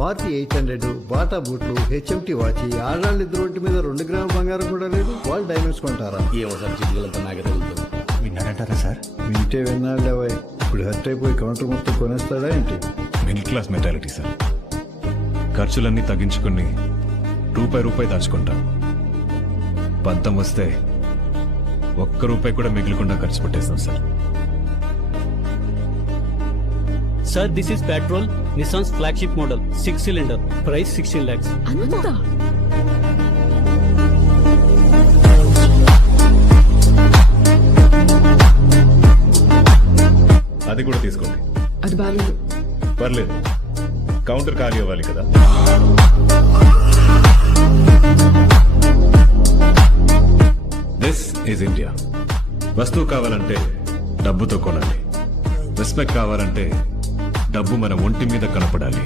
మార్చి 800, Bata బూట్లు, HMT వాచి, ఆడాళ్ళు ఇద్దరు ఒంటి మీద 2 గ్రాముల బంగారం కూడా లేదు. వాళ్ళు డైమండ్స్ కొంటారా? ఏమో సార్, చిట్టుకులంతా నాకే తగులుతుంది. విన్నారంటారా సార్? వింటే విన్నాళ్ళేవాయ్, ఇప్పుడు హర్ట్ అయిపోయి కౌంటర్ మొత్తం కొనేస్తాడా ఏంటి? Middle class mentality sir. ఖర్చులన్నీ తగ్గించుకుని రూపాయి దాచుకుంటాం. పంతం వస్తే ₹1 కూడా మిగిలకుండా ఖర్చు పెట్టేస్తాం sir. Sir, this is Patrol, Nissan's flagship model, 6-cylinder, price 16 lakhs. అంతా అది కూడా తీసుకోండి. అది బాగాలేదు. పర్లేదు, కౌంటర్ ఖాళీ అవ్వాలి కదా. This is India. వస్తువు కావాలంటే డబ్బుతో కొనాలి. రెస్పెక్ట్ కావాలంటే డబ్బు మన ఒంటి మీద కనపడాలి.